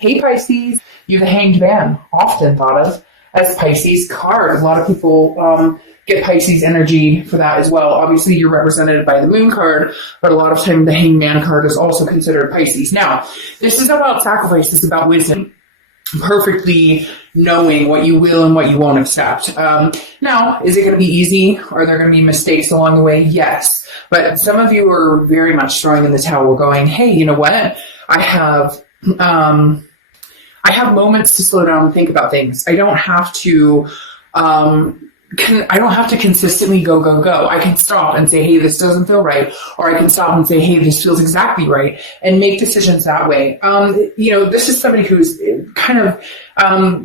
Hey Pisces, you the Hanged Man, often thought of as Pisces card. A lot of people get Pisces energy for that as well. Obviously, you're represented by the Moon card, but a lot of time the Hanged Man card is also considered Pisces. Now, this is about sacrifice. This is about wisdom. Perfectly knowing what you will and what you won't accept. Now, is it going to be easy? Are there going to be mistakes along the way? Yes. But some of you are very much throwing in the towel going, hey, you know what? I have moments to slow down and think about things. I don't have to, I don't have to consistently go. I can stop and say, hey, this doesn't feel right. Or I can stop and say, hey, this feels exactly right, and make decisions that way. This is somebody who's kind of,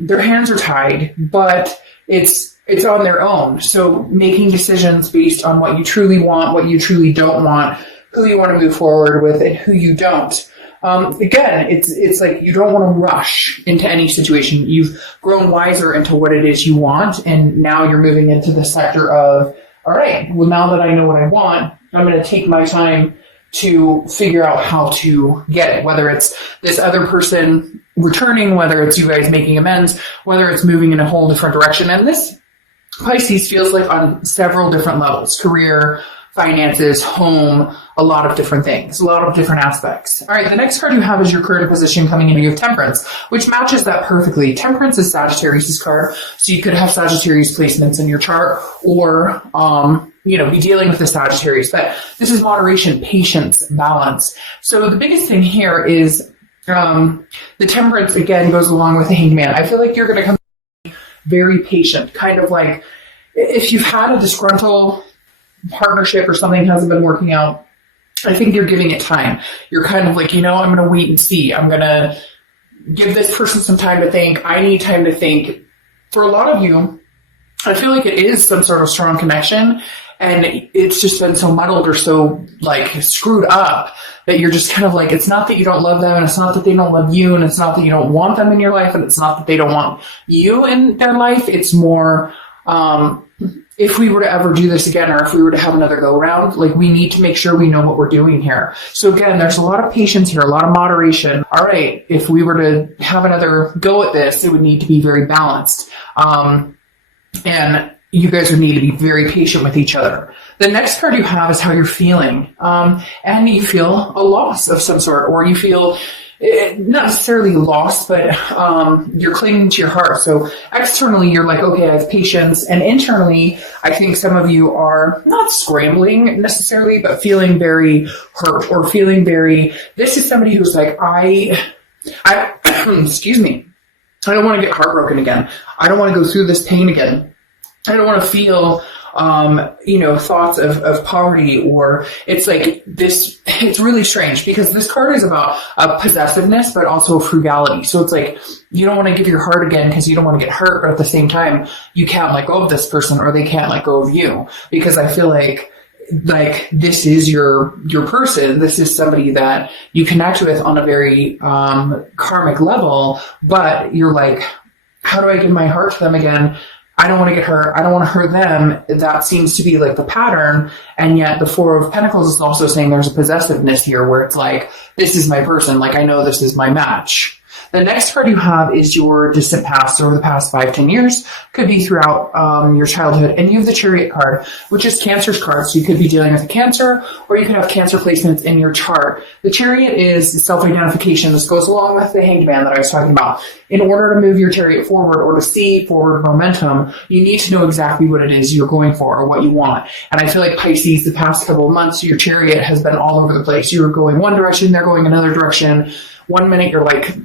their hands are tied, but it's on their own. So making decisions based on what you truly want, what you truly don't want, who you want to move forward with, and who you don't. Again, it's like you don't want to rush into any situation. You've grown wiser into what it is you want, and now you're moving into the sector of, all right, well, now that I know what I want, I'm going to take my time to figure out how to get it, whether it's this other person returning, whether it's you guys making amends, whether it's moving in a whole different direction. And this Pisces feels like on several different levels: career, finances, home, a lot of different things, a lot of different aspects. All right, the next card you have is your current position coming in. You have Temperance, which matches that perfectly. Temperance is Sagittarius' card, so you could have Sagittarius placements in your chart, or be dealing with the Sagittarius. But this is moderation, patience, balance. So the biggest thing here is the Temperance, again, goes along with the Hanged Man. I feel like you're going to come very patient, kind of like if you've had a disgruntled partnership or something hasn't been working out, I think you're giving it time. You're kind of like, I'm going to wait and see. I'm going to give this person some time to think. I need time to think. For a lot of you, I feel like it is some sort of strong connection, and it's just been so muddled or so screwed up that you're just kind of like, it's not that you don't love them, and it's not that they don't love you, and it's not that you don't want them in your life, and it's not that they don't want you in their life. It's more, if we were to ever do this again, or if we were to have another go around, we need to make sure we know what we're doing here. So again, there's a lot of patience here, a lot of moderation. All right, if we were to have another go at this, it would need to be very balanced. And you guys would need to be very patient with each other. The next card you have is how you're feeling. And you feel a loss of some sort, or you feel not necessarily lost, but you're clinging to your heart. So externally, you're like, okay, I have patience. And internally, I think some of you are not scrambling necessarily, but feeling very hurt, or feeling this is somebody who's like, excuse me, I don't want to get heartbroken again. I don't want to go through this pain again. I don't want to feel thoughts of poverty, or it's like this. It's really strange because this card is about possessiveness, but also frugality. So it's like, you don't want to give your heart again because you don't want to get hurt, but at the same time, you can't let go of this person, or they can't let go of you, because I feel like this is your person. This is somebody that you connect with on a very karmic level, but you're like, how do I give my heart to them again? I don't want to get hurt. I don't want to hurt them. That seems to be the pattern. And yet the Four of Pentacles is also saying there's a possessiveness here where it's like, this is my person. I know this is my match. The next card you have is your distant past, or the past 5-10 years. Could be throughout your childhood. And you have the Chariot card, which is Cancer's card. So you could be dealing with a Cancer, or you could have Cancer placements in your chart. The Chariot is self-identification. This goes along with the Hanged Man that I was talking about. In order to move your Chariot forward, or to see forward momentum, you need to know exactly what it is you're going for, or what you want. And I feel like Pisces, the past couple of months, your Chariot has been all over the place. You're going one direction, they're going another direction. One minute you're like,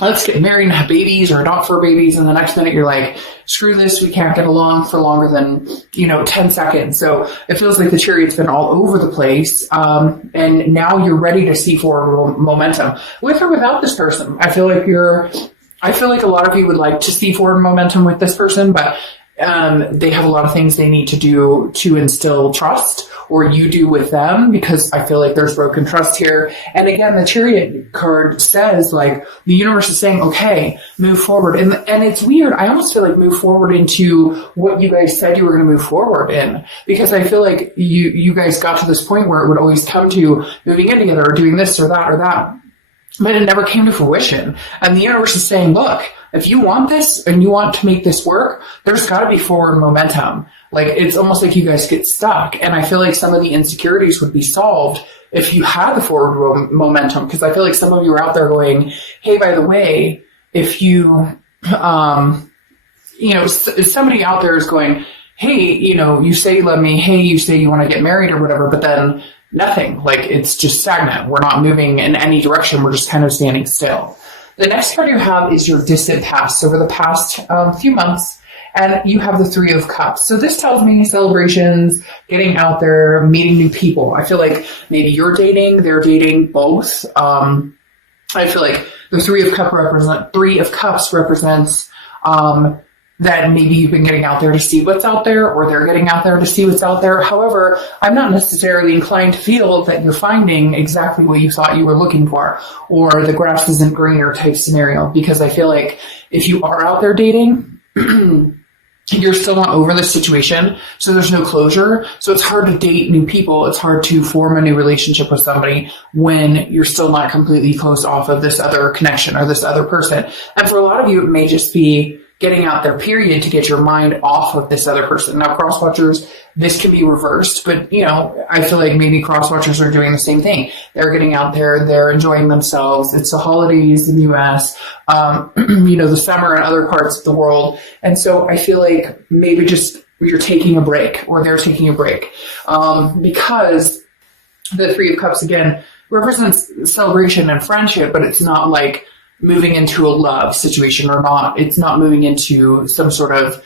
let's get married and have babies, or adopt 4 babies. And the next minute you're like, screw this, we can't get along for longer than, 10 seconds. So it feels like the Chariot's been all over the place. And now you're ready to see forward momentum with or without this person. I feel like a lot of you would like to see forward momentum with this person, but they have a lot of things they need to do to instill trust, or you do with them, because I feel like there's broken trust here. And again, the Chariot card says the universe is saying, okay, move forward. And it's weird. I almost feel like move forward into what you guys said you were going to move forward in, because I feel like you guys got to this point where it would always come to moving in together, or doing this or that or that. but it never came to fruition. And the universe is saying, look, if you want this and you want to make this work, there's got to be forward momentum. Like, it's almost like you guys get stuck. And I feel like some of the insecurities would be solved if you had the forward momentum. Because I feel like some of you are out there going, hey, by the way, if you, somebody out there is going, hey, you say you love me. Hey, you say you want to get married or whatever, but then nothing. Like, it's just stagnant. We're not moving in any direction. We're just kind of standing still. The next card you have is your distant past, over the past few months, and you have the Three of Cups. So this tells me celebrations, getting out there, meeting new people. I feel like maybe you're dating, they're dating, both. I feel like the Three of Cups represents that maybe you've been getting out there to see what's out there, or they're getting out there to see what's out there. However, I'm not necessarily inclined to feel that you're finding exactly what you thought you were looking for, or the grass isn't greener type scenario, because I feel like if you are out there dating, you're still not over the situation, so there's no closure. So it's hard to date new people. It's hard to form a new relationship with somebody when you're still not completely closed off of this other connection or this other person. And for a lot of you, it may just be getting out there, period, to get your mind off of this other person. Now, cross-watchers, this can be reversed, but, I feel like maybe cross-watchers are doing the same thing. They're getting out there, they're enjoying themselves. It's the holidays in the U.S., the summer in other parts of the world. And so I feel like maybe just you're taking a break, or they're taking a break, because the Three of Cups, again, represents celebration and friendship, but it's not like moving into a love situation, or not. It's not moving into some sort of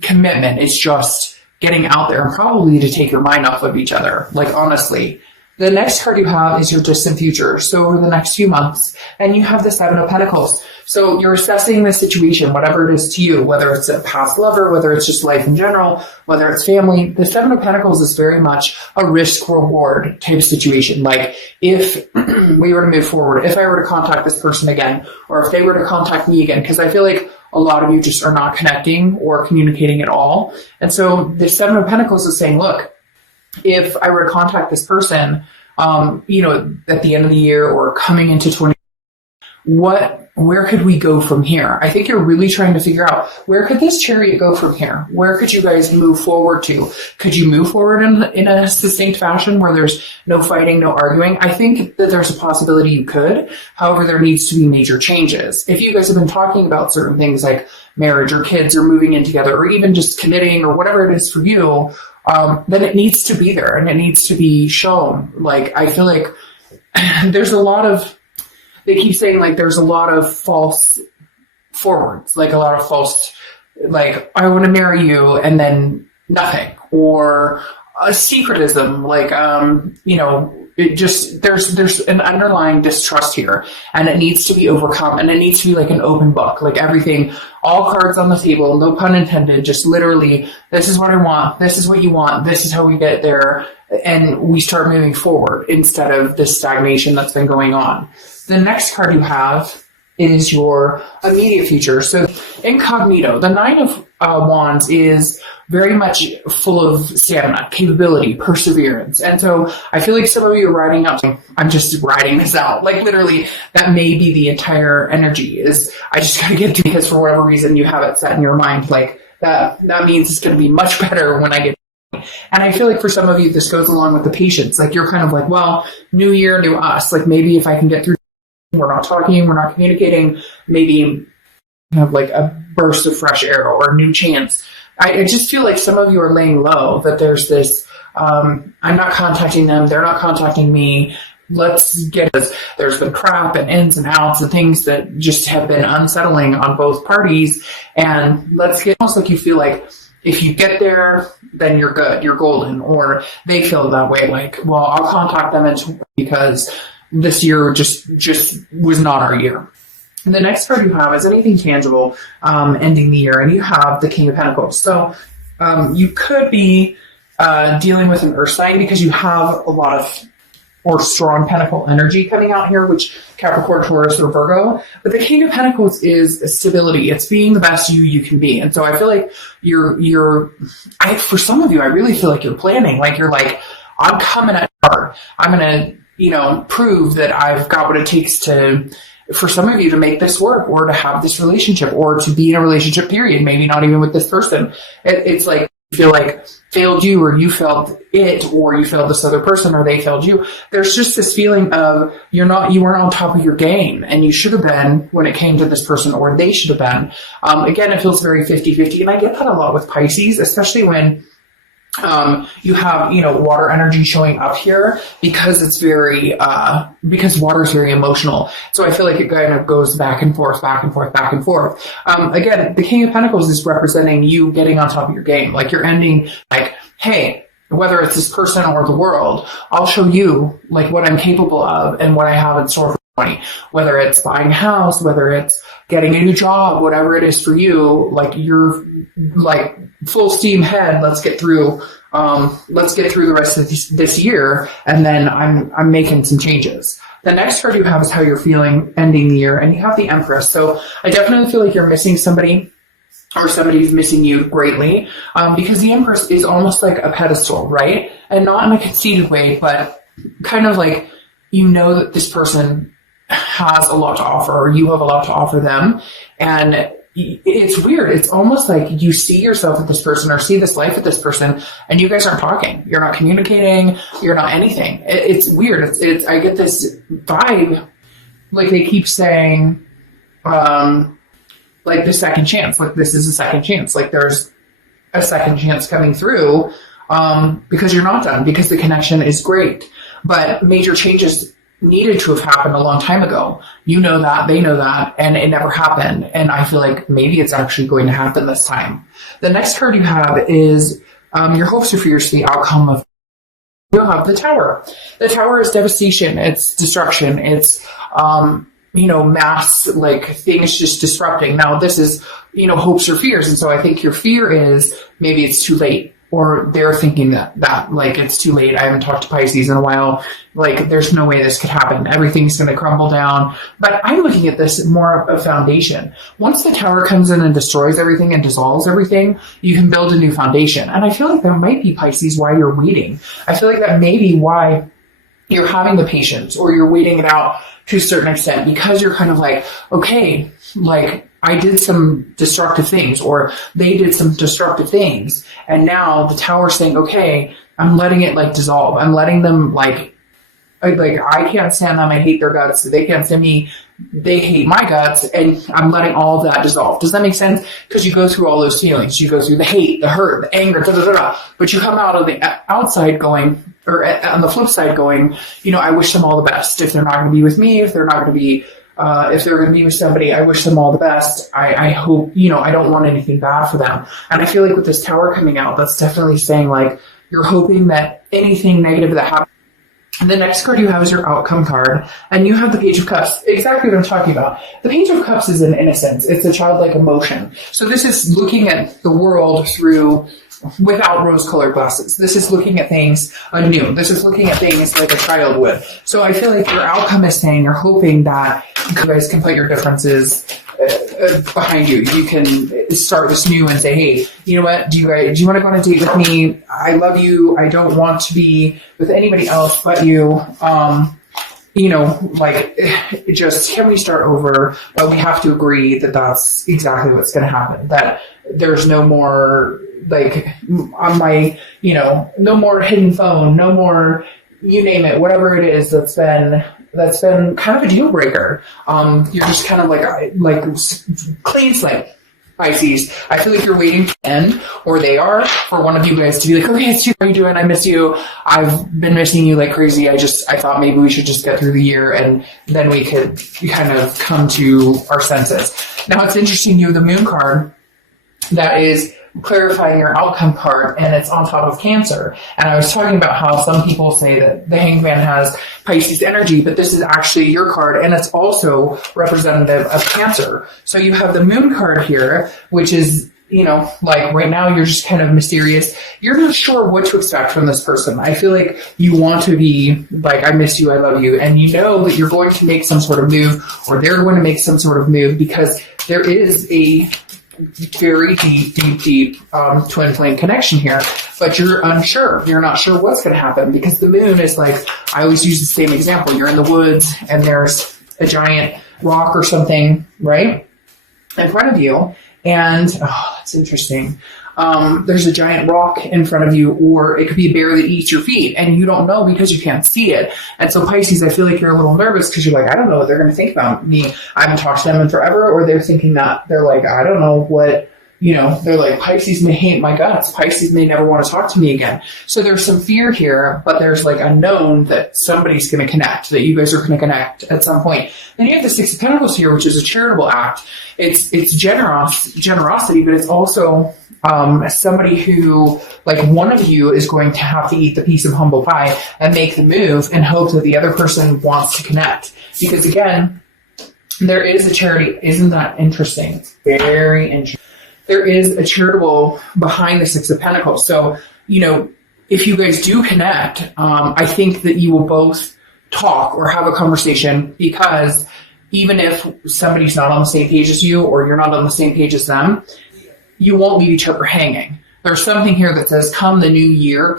commitment. It's just getting out there, and probably to take your mind off of each other. Like, honestly. The next card you have is your distant future. So over the next few months, and you have the Seven of Pentacles. So you're assessing the situation, whatever it is to you, whether it's a past lover, whether it's just life in general, whether it's family. The Seven of Pentacles is very much a risk-reward type of situation. Like, if we were to move forward, if I were to contact this person again, or if they were to contact me again, because I feel like a lot of you just are not connecting or communicating at all. And so the Seven of Pentacles is saying, look, if I were to contact this person, at the end of the year or coming into 20, where could we go from here? I think you're really trying to figure out, where could this chariot go from here? Where could you guys move forward to? Could you move forward in a succinct fashion where there's no fighting, no arguing? I think that there's a possibility you could. However, there needs to be major changes. If you guys have been talking about certain things like marriage or kids or moving in together, or even just committing or whatever it is for you, then it needs to be there and it needs to be shown. Like, I feel like there's a lot of, they keep saying, like, there's a lot of false forwards, like a lot of false, like, I want to marry you, and then nothing, or a secretism, like, it just, there's an underlying distrust here, and it needs to be overcome, and it needs to be like an open book, like everything, all cards on the table, no pun intended, just literally, this is what I want, this is what you want, this is how we get there, and we start moving forward instead of this stagnation that's been going on. The next card you have is your immediate future. So incognito, the Nine of Wands is very much full of stamina, capability, perseverance. And so I feel like some of you are riding up, I'm just riding this out. Like, literally, that may be the entire energy, is I just gotta get through this for whatever reason you have it set in your mind. Like, that means it's gonna be much better when I get. And I feel like for some of you, this goes along with the patience. Like, you're kind of like, well, new year, new us. Like, maybe if I can get through, we're not talking, we're not communicating, maybe have like a burst of fresh air or a new chance. I just feel like some of you are laying low, that there's this, I'm not contacting them, they're not contacting me. Let's get this. There's been crap and ins and outs and things that just have been unsettling on both parties. And let's get, almost like you feel like if you get there, then you're good, you're golden, or they feel that way. Like, well, I'll contact them because this year just was not our year. And the next card you have is anything tangible, ending the year, and you have the King of Pentacles. So you could be dealing with an earth sign because you have a lot of or strong pentacle energy coming out here, which Capricorn, Taurus, or Virgo. But the King of Pentacles is stability. It's being the best you can be. And so I feel like for some of you, I really feel like you're planning. Like, you're like, I'm coming at hard. I'm going to, prove that I've got what it takes for some of you to make this work, or to have this relationship, or to be in a relationship, period. Maybe not even with this person. It's like, you feel like failed you, or you failed it, or you failed this other person, or they failed you. There's just this feeling of you weren't on top of your game, and you should have been when it came to this person, or they should have been. Again, it feels very 50-50. And I get that a lot with Pisces, especially when you have, water energy showing up here, because it's very, because water is very emotional. So I feel like it kind of goes back and forth, back and forth, back and forth. Again, the King of Pentacles is representing you getting on top of your game. Like, you're ending, like, hey, whether it's this person or the world, I'll show you like what I'm capable of and what I have in store for me. Whether it's buying a house, whether it's getting a new job, whatever it is for you, like, you're like full steam ahead. Let's get through the rest of this year, and then I'm making some changes. The next card you have is how you're feeling ending the year, and you have the Empress. So I definitely feel like you're missing somebody, or somebody's missing you greatly, because the Empress is almost like a pedestal, right? And not in a conceited way, but kind of like, that this person has a lot to offer, or you have a lot to offer them. And it's weird. It's almost like you see yourself with this person, or see this life with this person, and you guys aren't talking. You're not communicating. You're not anything. It's weird. I get this vibe, like they keep saying, like the second chance, like this is a second chance. Like there's a second chance coming through, because you're not done, because the connection is great, but major changes needed to have happened a long time ago. You know that, they know that, and it never happened. And I feel like maybe it's actually going to happen this time. The next card you have is your hopes or fears, the outcome of. You'll have the Tower. The Tower is devastation. It's destruction. It's mass, like things just disrupting. Now this is hopes or fears, and so I think your fear is maybe it's too late. Or they're thinking that like it's too late. I haven't talked to Pisces in a while. Like there's no way this could happen. Everything's going to crumble down. But I'm looking at this more of a foundation. Once the Tower comes in and destroys everything and dissolves everything, you can build a new foundation. And I feel like that might be, Pisces, why you're waiting. I feel like that may be why you're having the patience, or you're waiting it out to a certain extent, because you're kind of like, okay, like I did some destructive things, or they did some destructive things. And now the Tower's saying, okay, I'm letting it like dissolve. I'm letting them like I can't stand them. I hate their guts. They can't stand me. They hate my guts. And I'm letting all of that dissolve. Does that make sense? Because you go through all those feelings. You go through the hate, the hurt, the anger, but you come out of the outside going, or on the flip side going, I wish them all the best. If they're not going to be with me, if they're not going to be, if they're going to be with somebody, I wish them all the best. I hope, I don't want anything bad for them. And I feel like with this Tower coming out, that's definitely saying like, you're hoping that anything negative that happens. And the next card you have is your outcome card, and you have the Page of Cups. Exactly what I'm talking about. The Page of Cups is an innocence. It's a childlike emotion. So this is looking at the world without rose-colored glasses. This is looking at things anew. This is looking at things like a child would. So I feel like your outcome is saying you're hoping that you guys can put your differences behind you. You can start this new and say, hey, you know what? Do you want to go on a date with me? I love you. I don't want to be with anybody else but you. Just can we start over? But we have to agree that that's exactly what's going to happen. That there's no more on my, no more hidden phone, no more, you name it, whatever it is that's been kind of a deal breaker. You're just kind of like clean slate. Pisces, I feel like you're waiting to end, or they are, for one of you guys to be like, okay, it's you, how are you doing? I miss you. I've been missing you like crazy. I thought maybe we should just get through the year, and then we could kind of come to our senses. Now it's interesting, you have the Moon card that is clarifying your outcome card, and it's on top of Cancer. And I was talking about how some people say that the Hanged Man has Pisces energy, but this is actually your card, and it's also representative of Cancer. So you have the Moon card here, which is, right now you're just kind of mysterious. You're not sure what to expect from this person. I feel like you want to be like, I miss you, I love you, and you know that you're going to make some sort of move, or they're going to make some sort of move, because there is a very deep twin flame connection here, but you're unsure. You're not sure what's going to happen because the moon is like, I always use the same example. You're in the woods and there's a giant rock or something, right, in front of you. And, oh, that's interesting. There's a giant rock in front of you, or it could be a bear that eats your feet, and you don't know because you can't see it. And so Pisces, I feel like you're a little nervous because you're like, I don't know what they're going to think about me. I haven't talked to them in forever, or they're thinking that they're like, I don't know what, they're like, Pisces may hate my guts. Pisces may never want to talk to me again. So there's some fear here, but there's like a known that somebody's going to connect, that you guys are going to connect at some point. Then you have the Six of Pentacles here, which is a charitable act. It's generosity, but it's also somebody who, like, one of you is going to have to eat the piece of humble pie and make the move and hope that the other person wants to connect. Because again, there is a charity. Isn't that interesting? It's very interesting. There is a charitable behind the Six of Pentacles. So, if you guys do connect, I think that you will both talk or have a conversation, because even if somebody's not on the same page as you, or you're not on the same page as them, you won't leave each other hanging. There's something here that says, come the new year,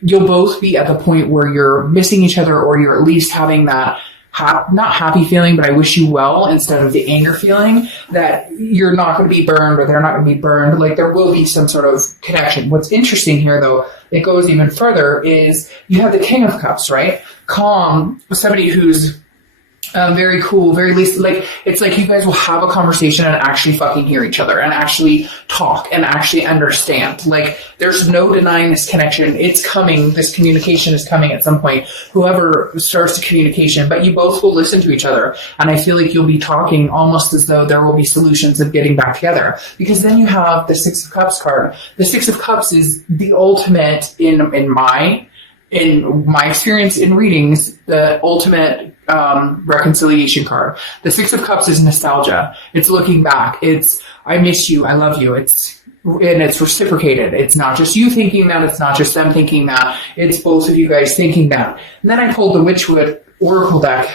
you'll both be at the point where you're missing each other, or you're at least having that not happy feeling, but I wish you well, instead of the anger feeling that you're not going to be burned or they're not going to be burned. Like, there will be some sort of connection. What's interesting here, though, it goes even further, is you have the King of Cups, right? Calm, somebody who's very cool, very least, like, it's like you guys will have a conversation and actually fucking hear each other and actually talk and actually understand. Like, there's no denying this connection. It's coming. This communication is coming at some point. Whoever starts the communication, but you both will listen to each other. And I feel like you'll be talking almost as though there will be solutions of getting back together. Because then you have the Six of Cups card. The Six of Cups is the ultimate, in my experience in readings, the ultimate reconciliation card. The Six of Cups is nostalgia. It's looking back. It's, I miss you, I love you. It's reciprocated. It's not just you thinking that. It's not just them thinking that. It's both of you guys thinking that. And then I pulled the Witchwood Oracle deck.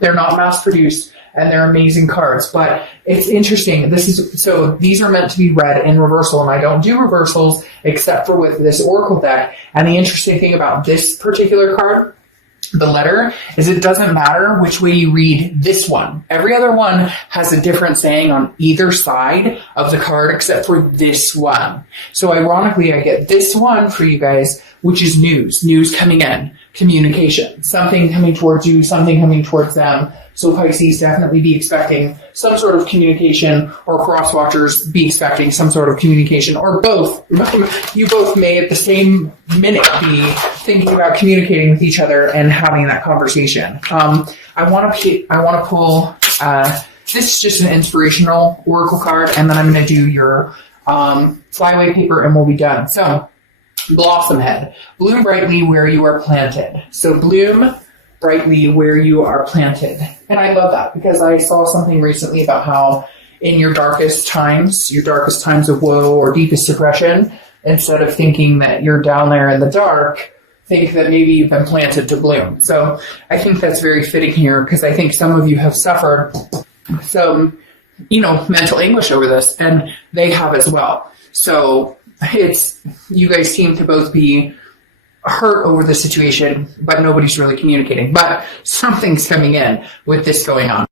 They're not mass produced, and they're amazing cards, but it's interesting. So these are meant to be read in reversal, and I don't do reversals except for with this Oracle deck. And the interesting thing about this particular card, the letter, is it doesn't matter which way you read this one. Every other one has a different saying on either side of the card except for this one. So ironically, I get this one for you guys, which is news coming in, communication, something coming towards you, something coming towards them. So Pisces, definitely be expecting some sort of communication, or cross watchers be expecting some sort of communication, or both. You both may at the same minute be thinking about communicating with each other and having that conversation. I want to pull, this is just an inspirational oracle card, and then I'm going to do your flyaway paper and we'll be done. So, Blossom Head, bloom brightly where you are planted. So bloom brightly where you are planted. And I love that, because I saw something recently about how in your darkest times of woe or deepest depression, instead of thinking that you're down there in the dark, think that maybe you've been planted to bloom. So I think that's very fitting here, because I think some of you have suffered some, mental anguish over this, and they have as well. So you guys seem to both be hurt over the situation, but nobody's really communicating. But something's coming in with this going on.